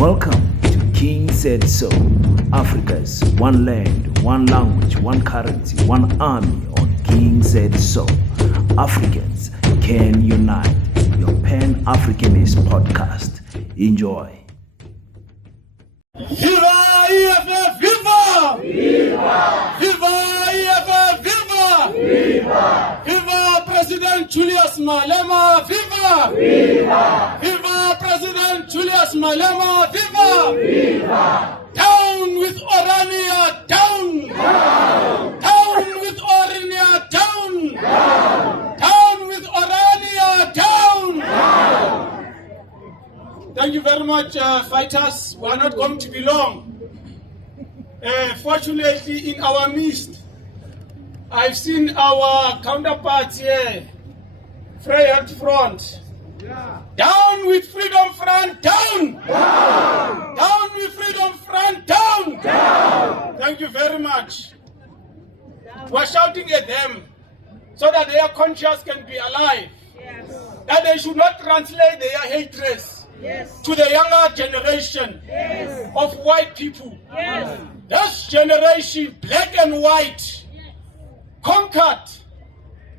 Welcome to King Said So, Africa's one land, one language, one currency, one army on King Said So. Africans can unite. Your Pan-Africanist podcast. Enjoy. Viva EFF! Viva! Viva! Viva EFF! Viva! Viva! Viva President Julius Malema! Viva! Viva! Viva President Julius Malema! Viva! Viva! Down with Orania! Down! Down! Down with Orania! Down! Down! Down with Orania! Down! Down! Thank you very much, fighters. We are not going to be long. Fortunately, in our midst, I've seen our counterparts here, Front Front. Yeah. Down with Freedom Front, down! Down! Down with Freedom Front, down! Down! Thank you very much. We're shouting at them so that their conscience can be alive. Yes. That they should not translate their hatred to the younger generation of white people. Yes. This generation, black and white, conquered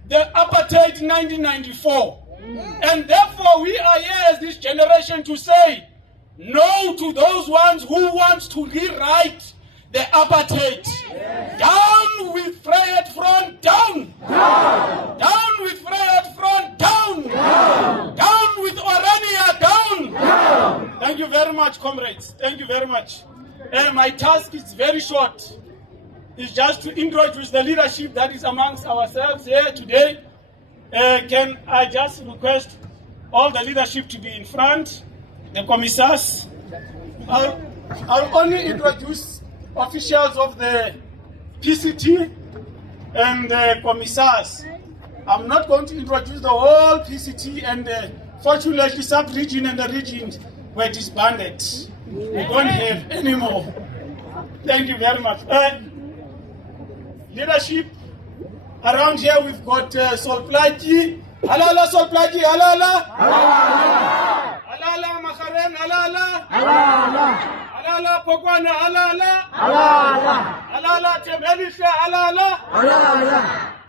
the apartheid in 1994. And therefore we are here as this generation to say no to those ones who want to rewrite the apartheid. Down with Front Front, down! Down! Down with Front Front, down! Down! Down with Orania, down! Down! Thank you very much, comrades. Thank you very much. My task is very short. It's just to introduce the leadership that is amongst ourselves here today. Can I just request all the leadership to be in front, the commissars. I'll only introduce officials of the PCT and the commissars. I'm not going to introduce the whole PCT, and fortunately sub-region and the regions were disbanded. We don't have any more. Thank you very much. Leadership, around here we've got Solplaki. Halala Solplaki, halala. Halala. Halala Makaren, halala. Halala. Halala Pokwana, halala. Halala. Halala Temelisha, halala. Halala.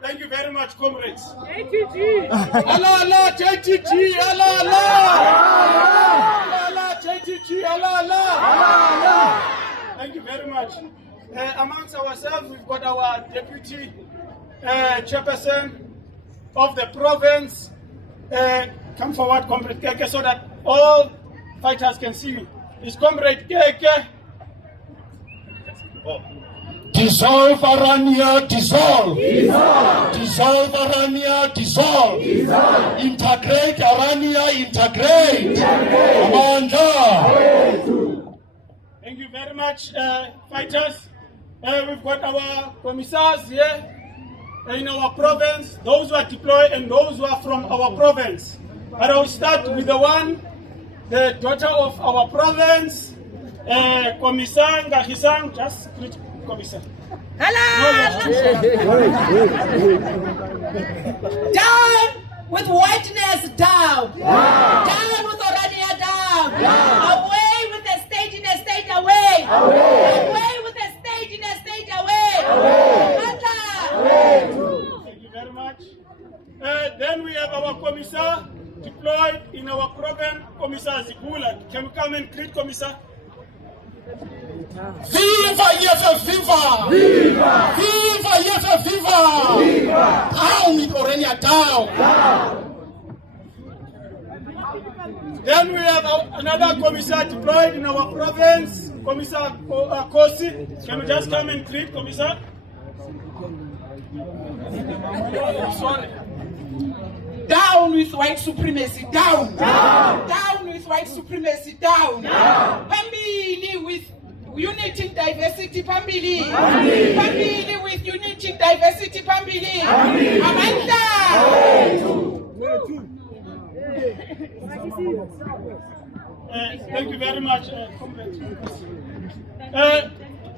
Thank you very much, comrades. JTG. Halala, JTG, halala. Halala, JTG, halala. Halala. Thank you very much. Amongst ourselves, we've got our deputy chairperson of the province. Come forward, Comrade Keke, so that all fighters can see you. It's Comrade Keke. Dissolve Orania, dissolve. Dissolve. Dissolve Orania, dissolve. Dissolve. Integrate Orania, integrate. Integrate. Amanda. Thank you very much, fighters. We've got our commissars here in our province, those who are deployed and those who are from our province. But I will start with the daughter of our province, Commissar Ngahisang. Just greet Commissar. Hello. Down with whiteness, down. Down with Orania, down. Away with the state in a state, away. Away with the state in a state, away. Thank you very much. Then we have our commissar deployed in our province, Commissar Zibula. Can you come and greet Commissar? Viva EFF, viva! Viva! Viva EFF, viva! Viva! Down with Orania, down! Then we have another commissar deployed in our province, Commissar Kosi. Can you just come and greet Commissar? Sorry. Down with white supremacy, down. Down. Down with white supremacy, down. Down. Pambili with unity, diversity, pambili. Pambili. Pambili with unity, diversity, pambili. Pambili. Amanda. Thank you very much, comrade.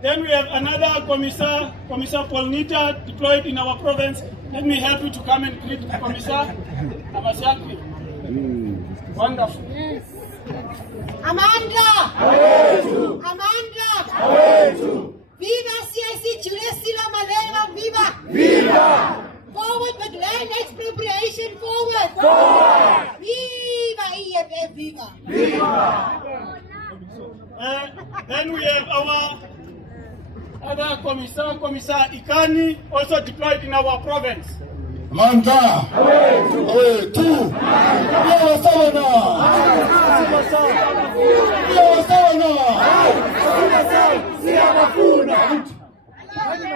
Then we have another commissar, Commissar Polnita, deployed in our province. Let me help you to come and greet Commissar Amasaki. Wonderful. Amanda. Amandla. Viva CIC Julius Sila Malema, viva! Forward with land expropriation, forward! Viva EFF, viva! Then we have our other Commissar Ikani, also deployed in our province. Manda. Away, two.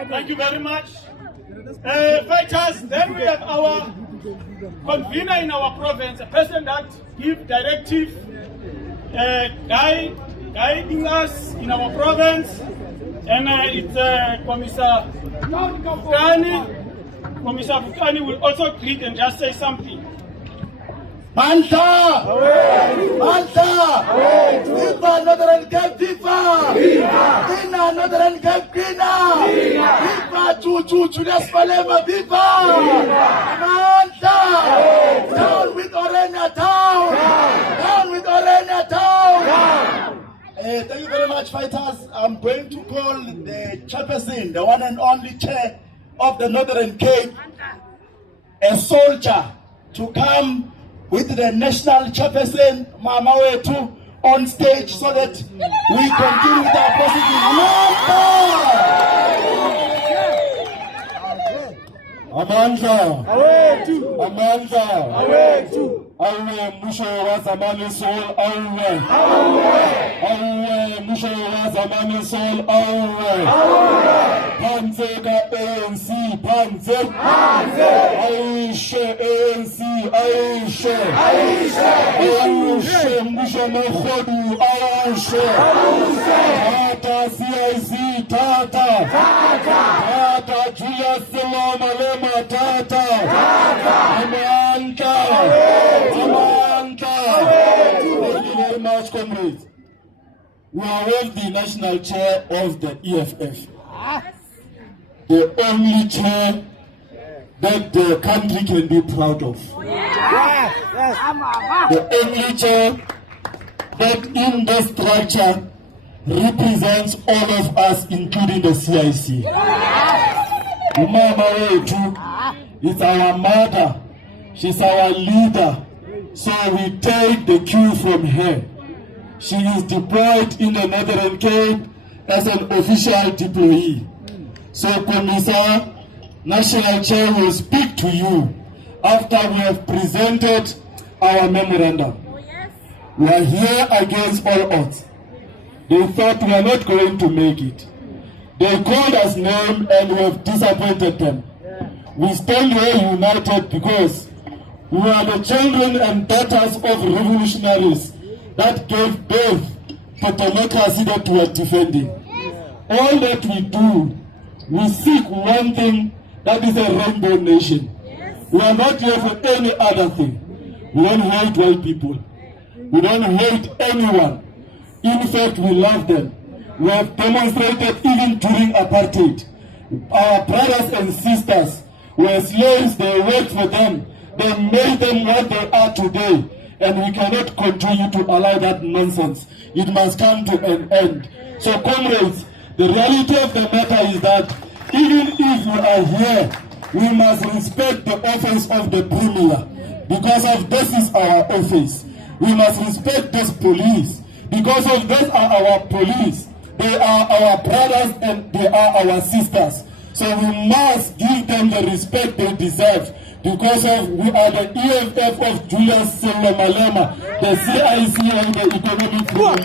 Thank you very much. Fighters, then we have our convener in our province, a person that gives directive, guiding us in our province, and it's Commissar Bukani. Commissar Bukani will also greet and just say something. Manta! Viva Northern Cape, viva! Viva Northern Cape, viva Julius Malema, viva! Manta! Down with Orania, down with Orania, down! Thank you very much, fighters. I'm going to call the chairperson, the one and only chair of the Northern Cape, a soldier, to come with the national chairperson, Mama Wetu, on stage so that we continue with our positive Amandla. Awe musho wa zamani sol awe musho wa zamani sol awe panze ka ANC panze aishe ANC aishe musho mkhodu aishe tata CIC tata Julius Malema tata Amanda. Thank you very much, comrades. We are with the national chair of the EFF. The only chair that the country can be proud of. The only chair that in the structure represents all of us, including the CIC. Mama Wetu is our mother. She's our leader. So we take the cue from her. She is deployed in the Northern Cape as an official deployee. So Commissar, National Chair will speak to you after we have presented our memorandum. We are here against all odds. They thought we are not going to make it. They called us name and we have disappointed them. We stand here united because we are the children and daughters of revolutionaries that gave birth to democracy that we are defending. All that we do, we seek one thing, that is a rainbow nation. We are not here for any other thing. We don't hate white people. We don't hate anyone. In fact, we love them. We have demonstrated even during apartheid. Our brothers and sisters were slaves, they worked for them. They made them what they are today. And we cannot continue to allow that nonsense. It must come to an end. So comrades, the reality of the matter is that even if we are here, we must respect the office of the Premier. Because of this is our office. We must respect this police. Because of this are our police. They are our brothers and they are our sisters. So we must give them the respect they deserve. Because of we are the EFF of Julius Malema, the CIC and the economic freedom.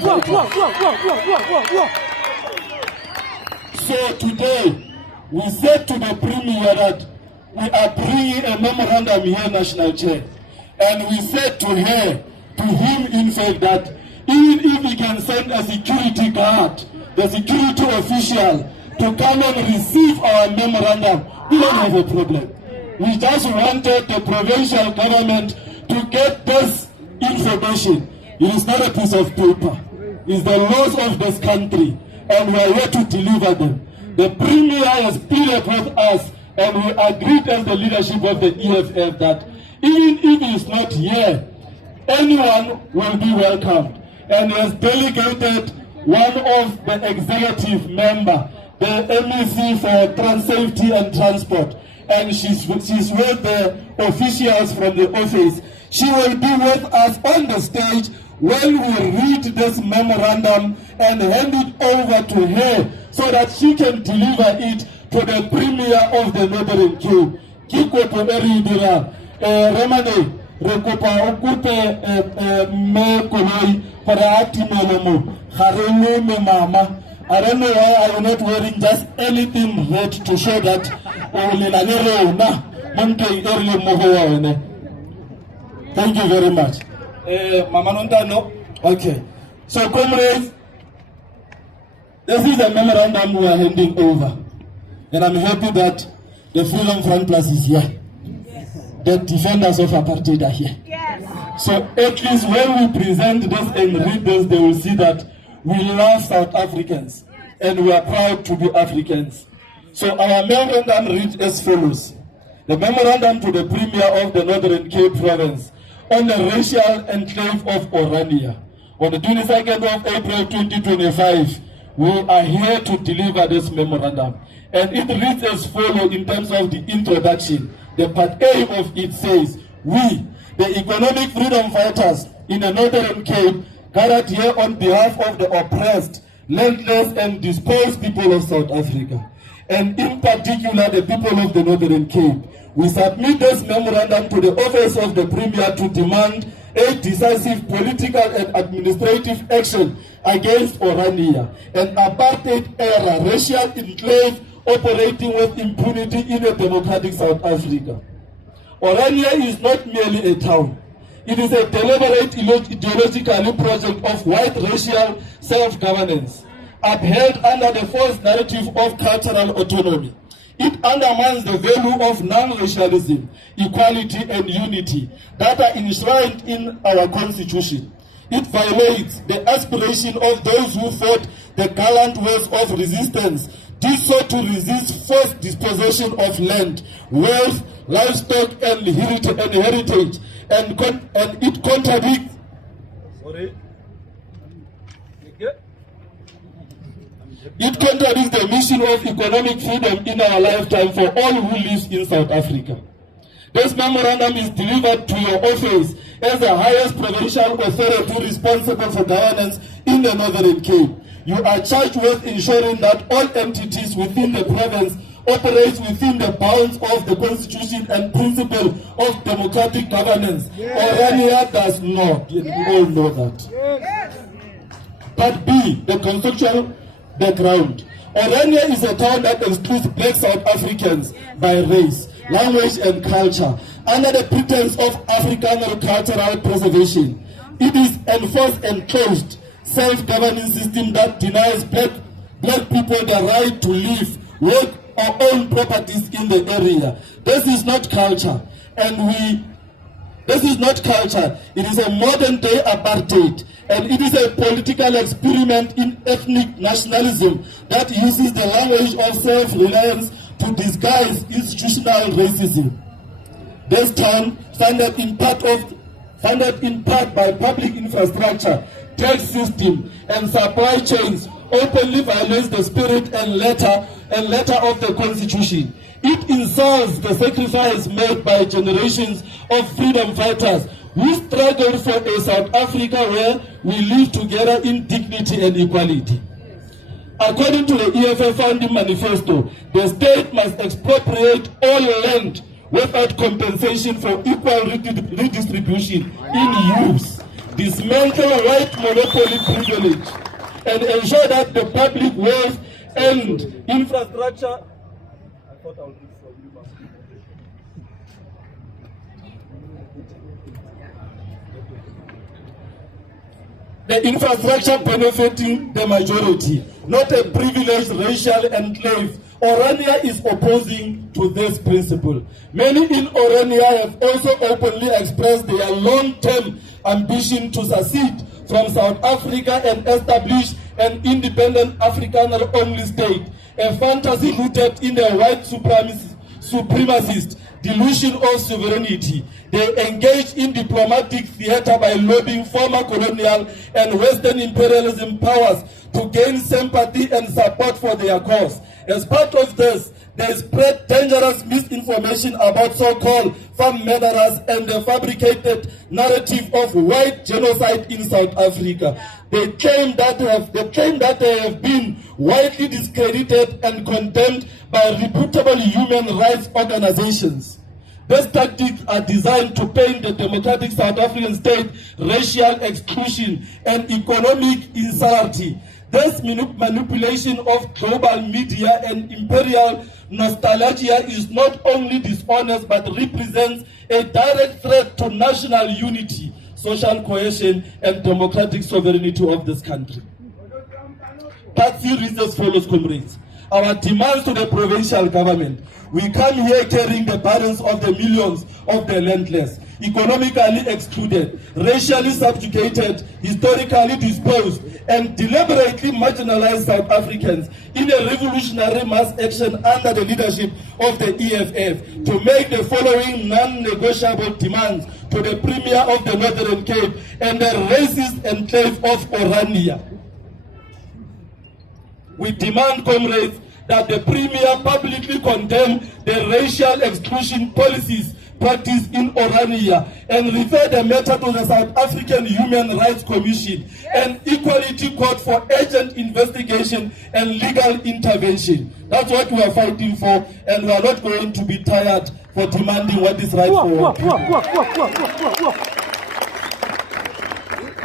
So today, we said to the Premier that we are bringing a memorandum here, National Chair. And we said to him in fact, that even if he can send a security guard, the security official, to come and receive our memorandum, we don't have a problem. We just wanted the provincial government to get this information. It is not a piece of paper. It's the laws of this country, and we are here to deliver them. The Premier has pleaded with us, and we agreed as the leadership of the EFF that even if he is not here, anyone will be welcomed. and has delegated one of the executive member, the MEC for Safety and Transport, and she's with the officials from the office. She will be with us on the stage when we read this memorandum and hand it over to her so that she can deliver it to the Premier of the Northern Cape. Kikopo eridira Remane rekopa okupe me koloi para atimelomo harenu me mama. I don't know why I am not wearing just anything red to show that thank you very much. Mama Nontano. Okay. So comrades, this is a memorandum we are handing over. And I'm happy that the Freedom Front Plus is here. Yes. The defenders of apartheid are here. Yes. So at least when we present this and read this, they will see that we love South Africans and we are proud to be Africans. So our memorandum reads as follows. The memorandum to the Premier of the Northern Cape Province on the racial enclave of Orania. On the 22nd of April 2025, we are here to deliver this memorandum. And it reads as follows in terms of the introduction. The part A of it says, we, the economic freedom fighters in the Northern Cape, gathered here on behalf of the oppressed, landless and displaced people of South Africa, and in particular the people of the Northern Cape. We submit this memorandum to the office of the Premier to demand a decisive political and administrative action against Orania, an apartheid-era racial enclave operating with impunity in a democratic South Africa. Orania is not merely a town. It is a deliberate ideological project of white racial self-governance, upheld under the false narrative of cultural autonomy. It undermines the value of non-racialism, equality and unity that are enshrined in our constitution. It violates the aspiration of those who fought the gallant wars of resistance, did so to resist forced dispossession of land, wealth, livestock and heritage, and it contradicts It contradicts the mission of economic freedom in our lifetime for all who live in South Africa. This memorandum is delivered to your office as the highest provincial authority responsible for governance in the Northern Cape. You are charged with ensuring that all entities within the province operate within the bounds of the Constitution and principle of democratic governance. Orania does not. We all know that. Part B, the conceptual background. Orania is a town that excludes black South Africans by race, language and culture under the pretense of African cultural preservation. It is enforced and closed self-governing system that denies black people the right to live, work or own properties in the area. This is not culture, this is not culture. It is a modern day apartheid, and it is a political experiment in ethnic nationalism that uses the language of self-reliance to disguise institutional racism. This town, funded in part by public infrastructure, tax system, and supply chains, openly violates the spirit and letter of the Constitution. It insults the sacrifice made by generations of freedom fighters who struggled for a South Africa where we live together in dignity and equality. According to the EFF founding manifesto, the state must expropriate all land without compensation for equal redistribution in use, dismantle white monopoly privilege, and ensure that the public wealth and infrastructure benefiting the majority, not a privileged racial enclave. Orania is opposing to this principle. Many in Orania have also openly expressed their long-term ambition to secede from South Africa and establish an independent Afrikaner-only state, a fantasy rooted in the white supremacist, delusion of sovereignty. They engaged in diplomatic theater by lobbying former colonial and Western imperialism powers to gain sympathy and support for their cause. As part of this, they spread dangerous misinformation about so-called farm murderers and the fabricated narrative of white genocide in South Africa. They claim that they have been widely discredited and condemned by reputable human rights organizations. These tactics are designed to paint the democratic South African state racial exclusion and economic insularity. This manipulation of global media and imperial nostalgia is not only dishonest but represents a direct threat to national unity, social cohesion, and democratic sovereignty of this country. Part C reads as follows, comrades. Our demands to the provincial government. We come here carrying the burdens of the millions of the landless, economically excluded, racially subjugated, historically disposed, and deliberately marginalized South Africans in a revolutionary mass action under the leadership of the EFF to make the following non-negotiable demands to the Premier of the Northern Cape and the racist enclave of Orania. We demand, comrades, that the Premier publicly condemn the racial exclusion policies practiced in Orania and refer the matter to the South African Human Rights Commission and Equality Court for urgent investigation and legal intervention. That's what we are fighting for, and we are not going to be tired for demanding what is right for our people.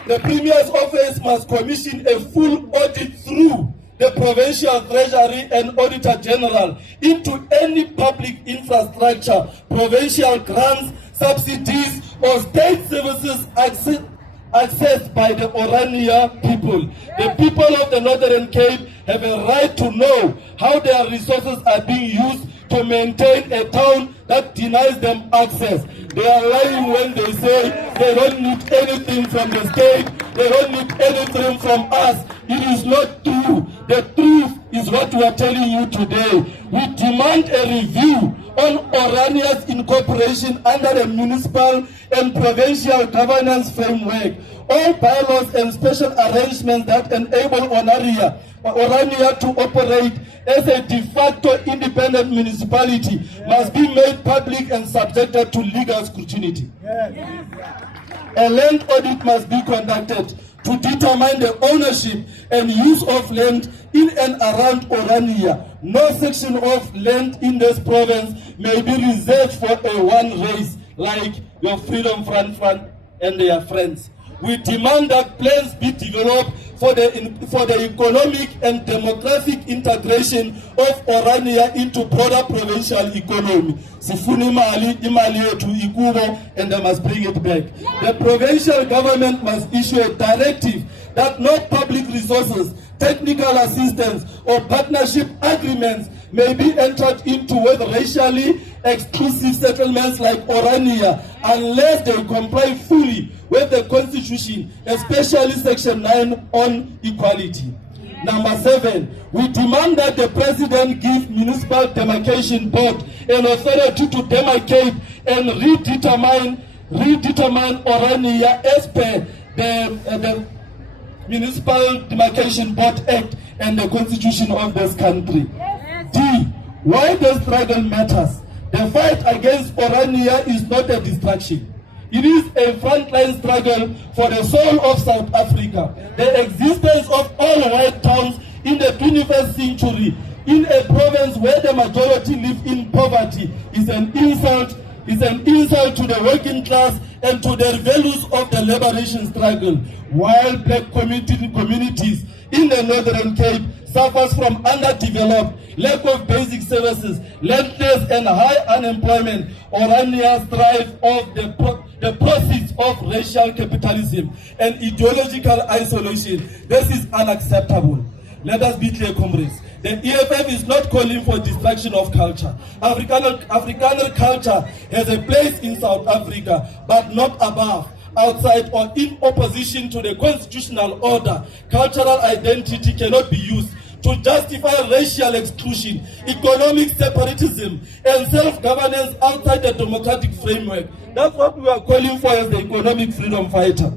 The Premier's office must commission a full audit through the Provincial Treasury and Auditor General into any public infrastructure, provincial grants, subsidies, or state services accessed by the Orania people. The people of the Northern Cape have a right to know how their resources are being used to maintain a town that denies them access. They are lying when they say they don't need anything from the state, they don't need anything from us. It is not true. The truth is what we are telling you today. We demand a review on Orania's incorporation under the municipal and provincial governance framework. All bylaws and special arrangements that enable Orania to operate as a de facto independent municipality must be made public and subjected to legal scrutiny. A land audit must be conducted to determine the ownership and use of land in and around Orania. No section of land in this province may be reserved for a one race like your Freedom Front and their friends. We demand that plans be developed for the economic and demographic integration of Orania into broader provincial economy. Sifuni imali yetu ikubo, and they must bring it back. The provincial government must issue a directive that no public resources, technical assistance, or partnership agreements may be entered into with racially exclusive settlements like Orania unless they comply fully with the Constitution, especially Section 9 on equality. Number 7, we demand that the President give Municipal Demarcation Board an authority to demarcate and redetermine Orania as per the Municipal Demarcation Board Act and the Constitution of this country. D, why the struggle matters. The fight against Orania is not a distraction. It is a frontline struggle for the soul of South Africa. The existence of all white towns in the 21st century in a province where the majority live in poverty is an insult to the working class and to the values of the liberation struggle. While black communities in the Northern Cape suffers from underdeveloped, lack of basic services, landless and high unemployment, Orania thrive off the proceeds of racial capitalism and ideological isolation. This is unacceptable. Let us be clear, comrades. The EFF is not calling for destruction of culture. Afrikaner culture has a place in South Africa, but not above, outside, or in opposition to the constitutional order. Cultural identity cannot be used to to justify racial exclusion, economic separatism, and self-governance outside the democratic framework. That's what we are calling for as the economic freedom fighter.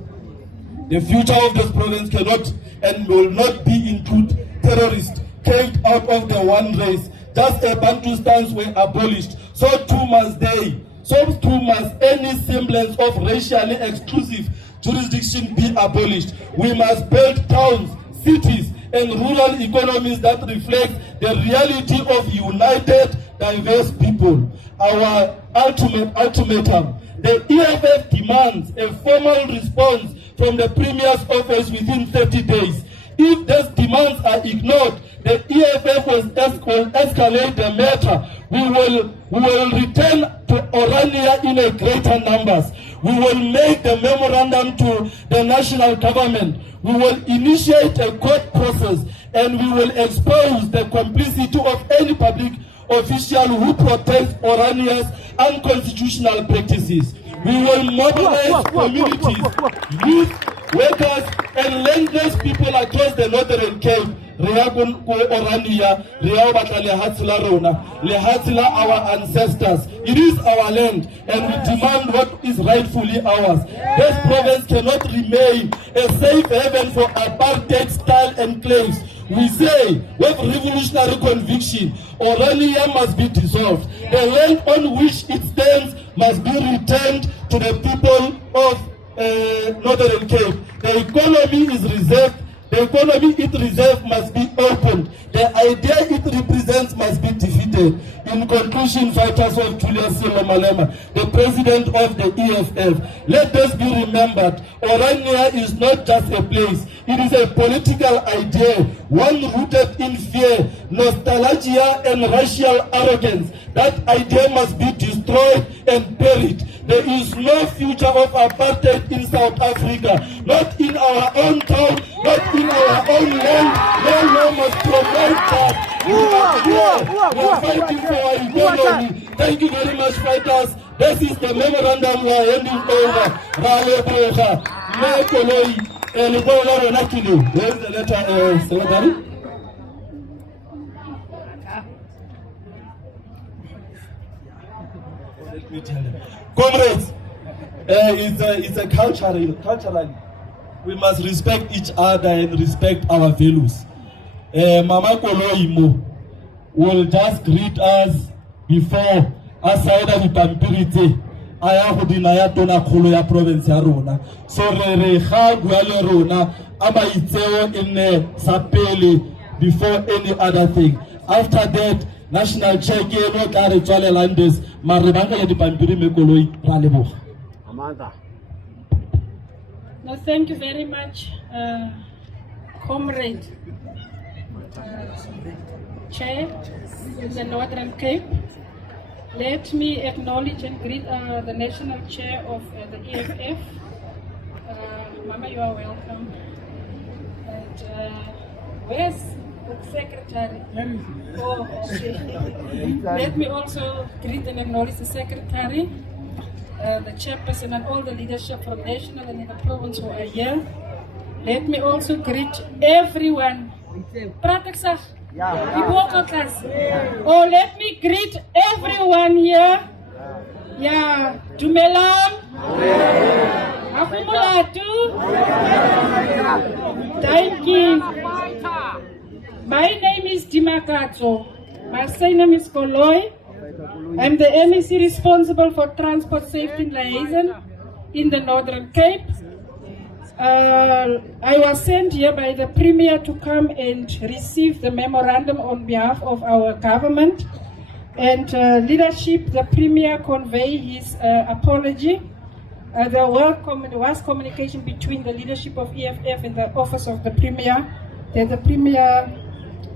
The future of this province cannot and will not be include terrorists carried out of the one race. Just as Bantustans were abolished, so too must they. So too must any semblance of racially exclusive jurisdiction be abolished. We must build towns, cities, and rural economies that reflect the reality of united, diverse people. Our ultimatum. The EFF demands a formal response from the Premier's office within 30 days. If these demands are ignored, the EFF will escalate the matter. We will return to Orania in a greater numbers. We will make the memorandum to the national government. We will initiate a court process, and we will expose the complicity of any public official who protects Orania's unconstitutional practices. We will mobilize communities, youth, workers, and landless people across the Northern Cape. Orania, our ancestors. It is our land, and we demand what is rightfully ours. This province cannot remain a safe haven for apartheid-style enclaves. We say, with revolutionary conviction, Orania must be dissolved. The land on which it stands must be returned to the people of Northern Cape. The economy is reserved. The economy it reserves must be opened. The idea it represents must be defeated. In conclusion, fighters of Julius Malema, the president of the EFF, let this be remembered. Orania is not just a place. It is a political idea, one rooted in fear, nostalgia, and racial arrogance. That idea must be destroyed and buried. There is no future of apartheid in South Africa, not in our own town, not in our own land. No law must provide that. We are fighting for our economy. Thank you very much, fighters. This is the memorandum we are handing over. Where's the letter, Secretary? Let me tell you. Comrades, it's a culturally. We must respect each other and respect our values. Mama Koloimo will just greet us before Asaida Vipampirite. Aya Hudinaya Dona Koloya province ya Rona. So Reha Guale Rona, Ama Iteo in Sapele before any other thing. After that, National Chair Geno Kare Chale Landes, Maribanga ya Dipampiri Mekoloi Ralebo. Amanda. No, thank you very much, Comrade Chair in the Northern Cape. Let me acknowledge and greet the National Chair of the EFF. Mama, you are welcome. And where's the Secretary? Oh, okay. Let me also greet and acknowledge the Secretary, the chairperson, and all the leadership from national and in the province who are here. Let me also greet everyone. Oh, let me greet everyone here. Yeah, Dumelang. Thank you. My name is Dimakato. My surname is Koloi. I'm the MEC responsible for transport safety and liaison in the Northern Cape. I was sent here by the Premier to come and receive the memorandum on behalf of our government. And leadership, the Premier convey his apology. There was communication between the leadership of EFF and the office of the Premier that the Premier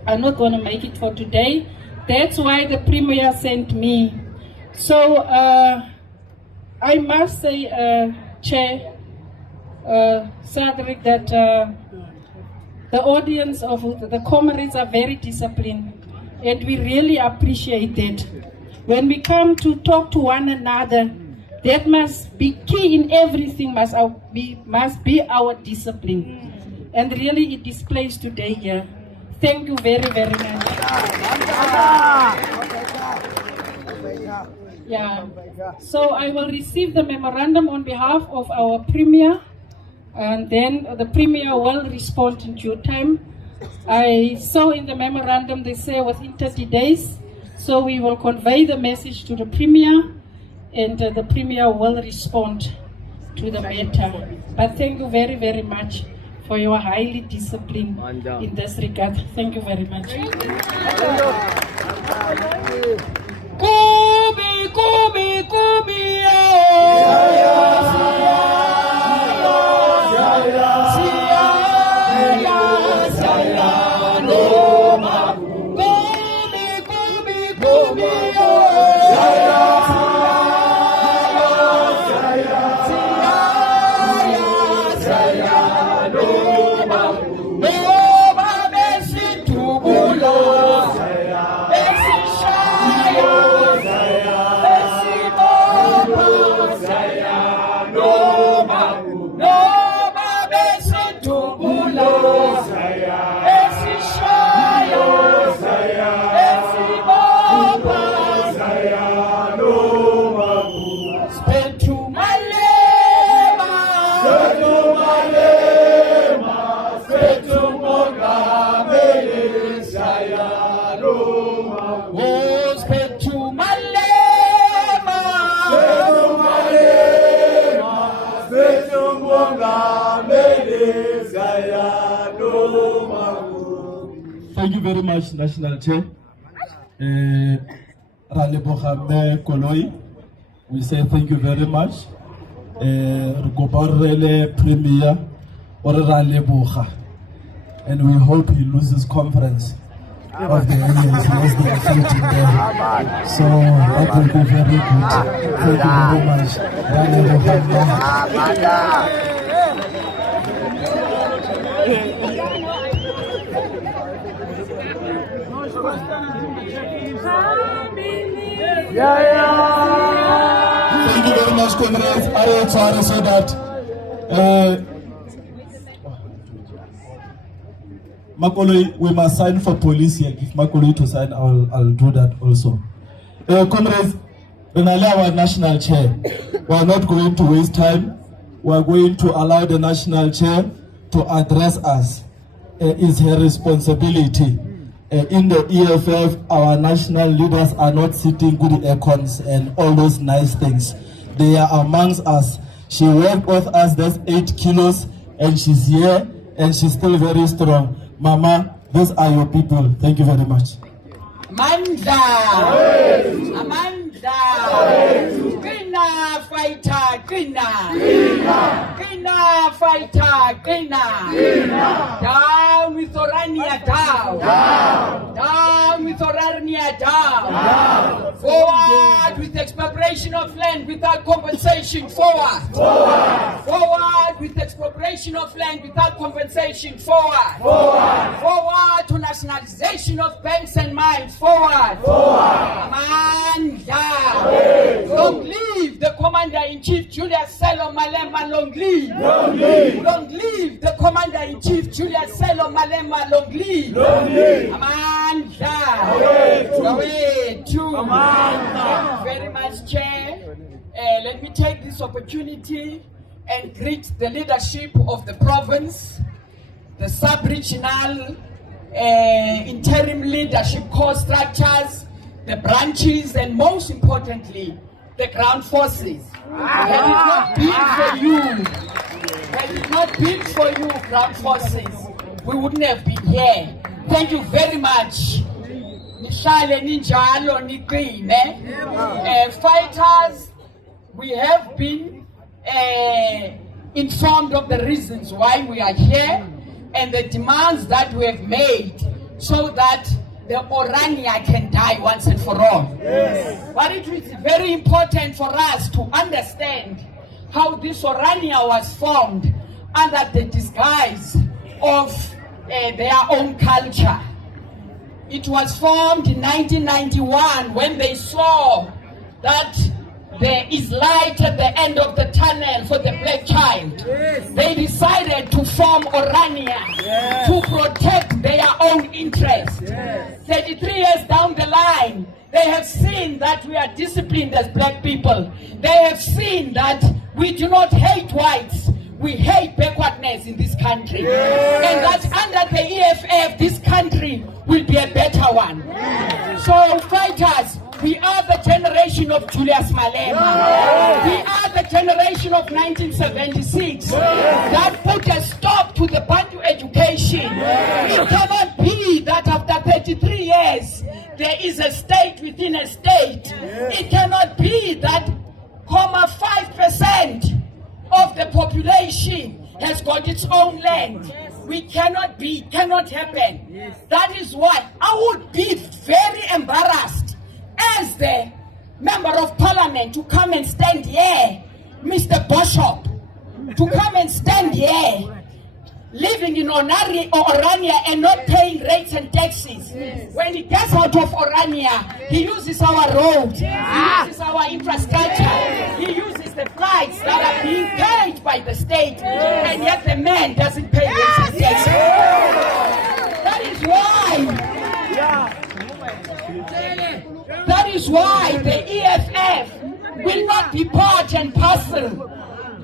are not going to make it for today. That's why the Premier sent me. So I must say, Chair Shadrack, that the audience of the comrades are very disciplined, and we really appreciate that. When we come to talk to one another, that must be key in everything, must be our discipline. And really it displays today here. Thank you very, very much. Yeah. So I will receive the memorandum on behalf of our Premier, and then the Premier will respond in due time. I saw in the memorandum they say within 30 days, so we will convey the message to the Premier, and the Premier will respond to the matter. But thank you very, very much for your highly discipline in this regard. Thank you very much. Kubi, kubi, kubi, Thank you very much, National Chair. Ralebohame Koloi, we say thank you very much. Rukobarele Premier or Raleboha, and we hope he loses conference of the areas less than 50 there. So that will be very good. Thank you very much, Ralebohame. Thank you very much, comrades. I will try so that Makoloi, we must sign for police here. If Makoloi to sign, I'll do that also. Comrades, when I allow our national chair, we are not going to waste time. We are going to allow the national chair to address us. It's her responsibility. In the EFF, our national leaders are not sitting with the icons and all those nice things. They are amongst us. She worked with us, that's 8 kilos, and she's here, and she's still very strong. Mama, those are your people. Thank you very much. Amanda! Amanda! Greener fighter, greener! Greener fighter, greener! Down with Orania, down! Down with Orania, down! Forward with expropriation of land without compensation, forward! Forward with expropriation of land without compensation, forward! Forward to nationalization of banks and mines, forward! Amanda! Long live the Commander-in-Chief Julius Selo Malema, long live! Long live the Commander-in-Chief Julius Selo Malema, long live! Amanda! Away to Amanda! Very much, Chair. Let me take this opportunity and greet the leadership of the province, the sub-regional interim leadership core structures, the branches, and most importantly, the ground forces. Had it not been for you, ground forces, we wouldn't have been here. Thank you very much. Fighters, we have been informed of the reasons why we are here and the demands that we have made so that the Orania can die once and for all. But it is very important for us to understand how this Orania was formed under the disguise of their own culture. It was formed in 1991 when they saw that there is light at the end of the tunnel for the black child. They decided to form Orania to protect their own interests. They have seen that we are disciplined as black people. They have seen that we do not hate whites. We hate backwardness in this country. And that under the EFF, this country will be a better one. So fighters, we are the generation of Julius Malema. We are the generation of 1976 that put a stop to the Bantu education. It cannot be that after 33 years, there is a state within a state. It cannot be that 0.5% of the population has got its own land. We cannot happen. That is why I would be very embarrassed as the member of parliament to come and stand here, Mr. Bishop, to come and stand here, living in Orania and not paying rates and taxes. When he gets out of Orania, he uses our roads, he uses our infrastructure, he uses the flights that are being paid by the state, and yet the man doesn't pay rates and taxes. That is why the EFF will not be part and parcel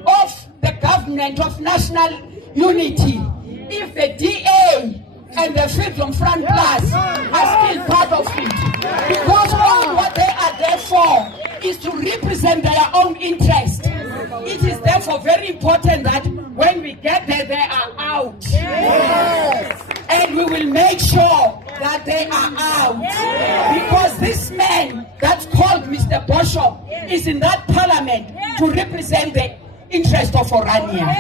of the government of national unity if the DA and the Freedom Front Plus are still part of it. Because all what they are there for is to represent their own interest. It is therefore very important that when we get there, they are out. And we will make sure that they are out. Because this man that's called Mr. Bishop is in that parliament to represent the interest of Orania.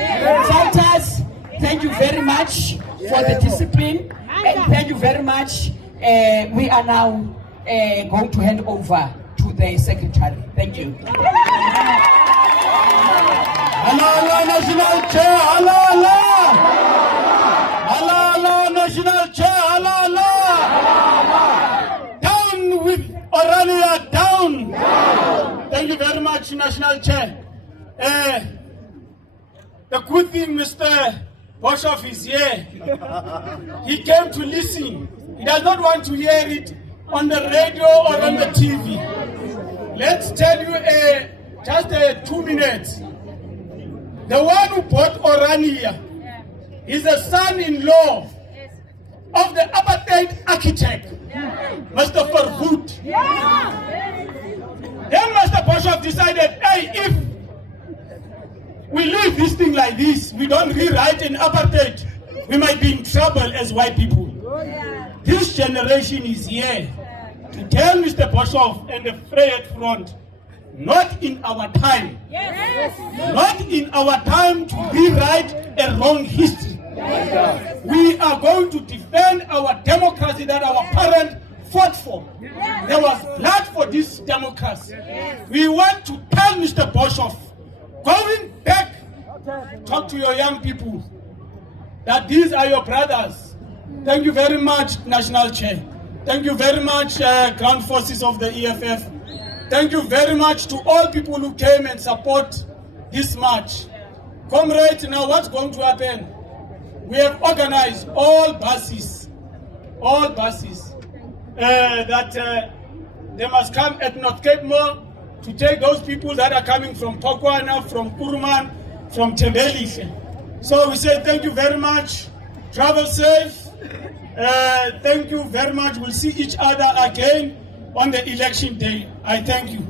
Fighters, thank you very much for the discipline, and thank you very much. We are now going to hand over to the secretary. Thank you. Allah National Chair, Allah. Allah National Chair, Allah. Down with Orania, down. Thank you very much, National Chair. The good thing, Mr. Bishop is here. He came to listen. He does not want to hear it on the radio or on the TV. Let's tell you just 2 minutes. The one who bought Orania is the son-in-law of the apartheid architect, Mr. Verwoerd. Then Mr. Bishop decided, hey, if we leave this thing like this, we don't rewrite an apartheid, we might be in trouble as white people. This generation is here to tell Mr. Bishop and the Free Front, not in our time. Not in our time to rewrite a wrong history. We are going to defend our democracy that our parents fought for. There was blood for this democracy. We want to tell Mr. Bishop, going back, talk to your young people, that these are your brothers. Thank you very much, National Chair. Thank you very much, Ground Forces of the EFF. Thank you very much to all people who came and support this march. Comrades, now what's going to happen? We have organized all buses, that they must come at North Cape Mall to take those people that are coming from Pokwana, from Kuruman, from Tembelihle. So we say thank you very much. Travel safe. Thank you very much. We'll see each other again on the election day. I thank you.